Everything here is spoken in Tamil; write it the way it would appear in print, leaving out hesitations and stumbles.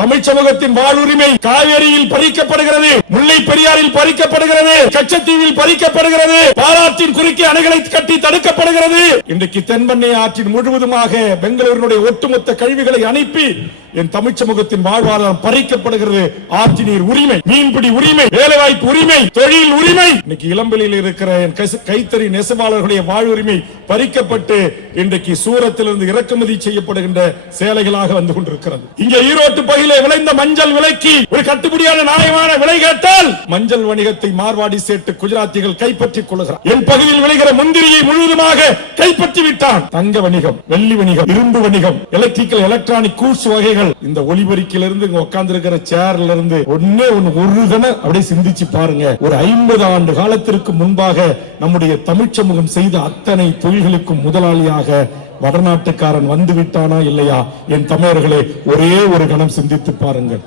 தமிழ் சமூகத்தின் வாழ்வுரிமை காவேரியில் பறிக்கப்படுகிறது, முல்லை பெரியாரில் பறிக்கப்படுகிறது, கச்சத்தீவில் பறிக்கப்படுகிறது, பாலாற்றின் குறுக்கே அணைகளை கட்டி தடுக்கப்படுகிறது. இன்றைக்கு தென்பெண்ணை ஆற்றின் முழுவதுமாக பெங்களூருடைய ஒட்டுமொத்த கழிவுகளை அனுப்பி என் தமிழ் சமூகத்தின் வாழ்வாதாரம் பறிக்கப்படுகிறது. ஆற்று நீர் உரிமை, மீன்பிடி உரிமை, வேலைவாய்ப்பு உரிமை, தொழில் உரிமை, இன்னைக்கு இளம்பெளியில் இருக்கிற என் கைத்தறி நெசவாளர்களுடைய வாழ்வுரிமை பறிக்கப்பட்டு இன்றைக்கு சூரத்திலிருந்து இறக்குமதி செய்யப்படுகின்ற சேலைகளாக வந்து கொண்டிருக்கிறது. இங்கே ஈரோட்டு பகுதியிலே விளைந்த மஞ்சள் விலைக்கு ஒரு கட்டுப்படியான நியாயமான விலை கேட்டால் மஞ்சள் வணிகத்தை மார்வாடி சேட்டு குஜராத்திகள் கைப்பற்றிக் கொள்கிறார். என் பகுதியில் விளைகிற முந்திரியை முழுவதுமாக கைப்பற்றி விட்டான். தங்க வணிகம், வெள்ளி வணிகம், இரும்பு வணிகம், எலக்ட்ரிக்கல் எலக்ட்ரானிக் கூட்ஸ் வகைகள், இந்த ஒலிபெருக்கிலிருந்து உட்கார்ந்து இருக்கிற சேர்ல இருந்து ஒரு கணம் அப்படியே சிந்திச்சு பாருங்க. ஒரு 50 ஆண்டு காலத்திற்கு முன்பாக நம்முடைய தமிழ் சமூகம் செய்த அத்தனை தொழில்களுக்கும் முதலாளியாக வடநாட்டுக்காரன் வந்து விட்டானா இல்லையா? என் தமிழர்களே, ஒரே ஒரு கணம் சிந்தித்து பாருங்கள்.